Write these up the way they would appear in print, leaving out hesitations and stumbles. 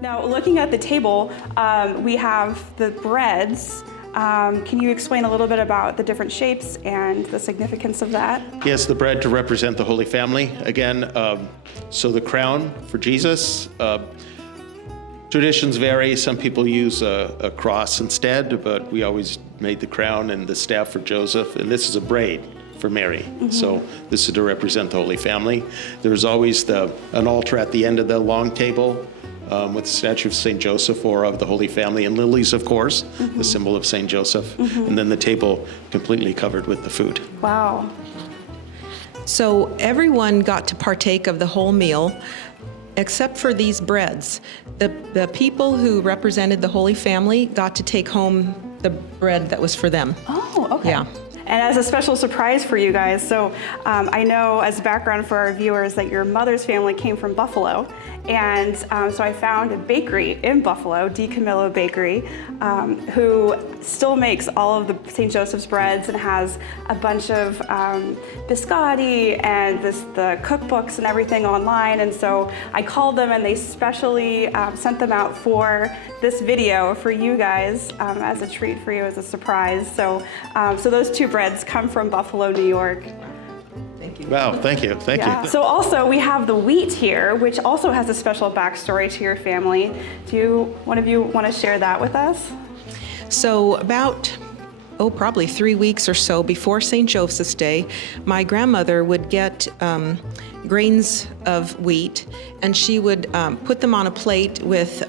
Now, looking at the table, we have the breads. Can you explain a little bit about the different shapes and the significance of that? Yes, the bread to represent the Holy Family. Again, so the crown for Jesus. Traditions vary. Some people use a cross instead, but we always made the crown and the staff for Joseph. And this is a braid for Mary. Mm-hmm. So this is to represent the Holy Family. There's always an altar at the end of the long table with the statue of St. Joseph or of the Holy Family, and lilies, of course, the symbol of St. Joseph. And then the table completely covered with the food. Wow. So everyone got to partake of the whole meal, except for these breads. The people who represented the Holy Family got to take home the bread that was for them. Oh, okay. Yeah. And as a special surprise for you guys, so I know as background for our viewers that your mother's family came from Buffalo. And so I found a bakery in Buffalo, Di Camillo Bakery, who still makes all of the St. Joseph's breads and has a bunch of biscotti and the cookbooks and everything online. And so I called them and they specially sent them out for this video for you guys as a treat for you, as a surprise. So those two breads come from Buffalo, New York. Thank you. Wow, thank you, thank you. So also we have the wheat here, which also has a special backstory to your family. One of you want to share that with us? So about, probably 3 weeks or so before St. Joseph's Day, my grandmother would get grains of wheat, and she would put them on a plate with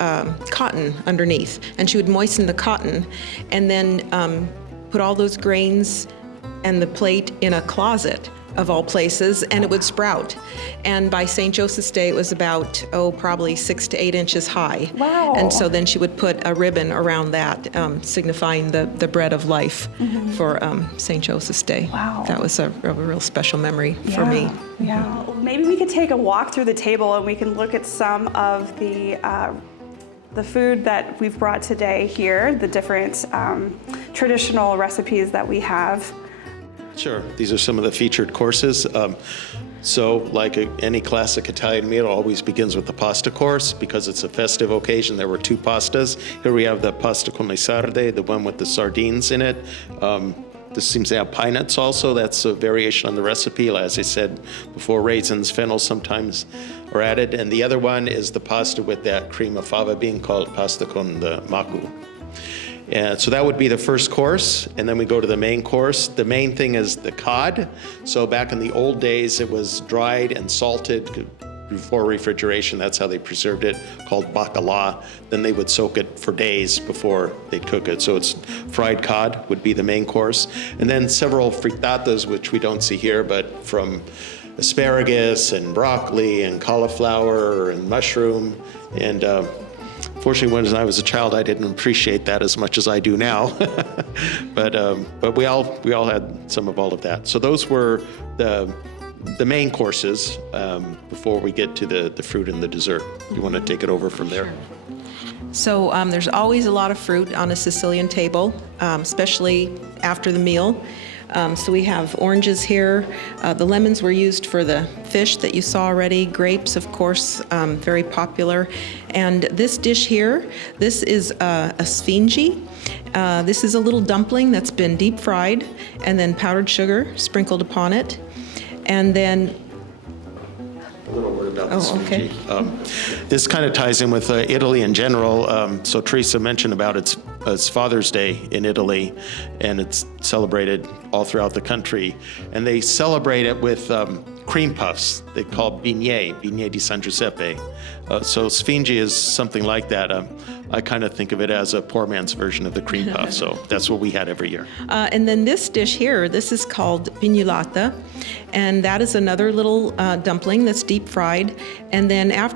cotton underneath, and she would moisten the cotton, and then put all those grains and the plate in a closet of all places, and it would sprout. And by St. Joseph's Day, it was about, probably 6 to 8 inches high. Wow. And so then she would put a ribbon around that, signifying the bread of life for St. Joseph's Day. Wow. That was a real special memory for me. Yeah. Maybe we could take a walk through the table and we can look at some of the food that we've brought today here, the different traditional recipes that we have. Sure, these are some of the featured courses. So like any classic Italian meal, it always begins with the pasta course. Because it's a festive occasion, there were 2 pastas. Here we have the pasta con le sarde, the one with the sardines in it. This seems to have pine nuts also. That's a variation on the recipe. As I said before, raisins, fennel sometimes are added. And the other one is the pasta with that cream of fava bean called pasta con the macu. And so that would be the first course, and then we go to the main course. The main thing is the cod. So back in the old days, it was dried and salted before refrigeration. That's how they preserved it, called bacala. Then they would soak it for days before they'd cook it. So it's fried cod would be the main course. And then several frittatas, which we don't see here, but from asparagus and broccoli and cauliflower and mushroom. And fortunately, when I was a child, I didn't appreciate that as much as I do now. but we all had some of all of that. So those were the main courses before we get to the fruit and the dessert. You want to take it over from there? So there's always a lot of fruit on a Sicilian table, especially after the meal. So we have oranges here. The lemons were used for the fish that you saw already. Grapes, of course, very popular. And this dish here, this is a sfingi. This is a little dumpling that's been deep fried and then powdered sugar sprinkled upon it. And then a little word about the okay. sfingi. This kind of ties in with Italy in general. So Theresa mentioned about it's Father's Day in Italy, and it's celebrated all throughout the country. And they celebrate it with cream puffs. They call bignè di San Giuseppe. So sfingi is something like that. I kind of think of it as a poor man's version of the cream puff. So that's what we had every year. And then this dish here, this is called pignolata, and that is another little dumpling that's deep fried. And then after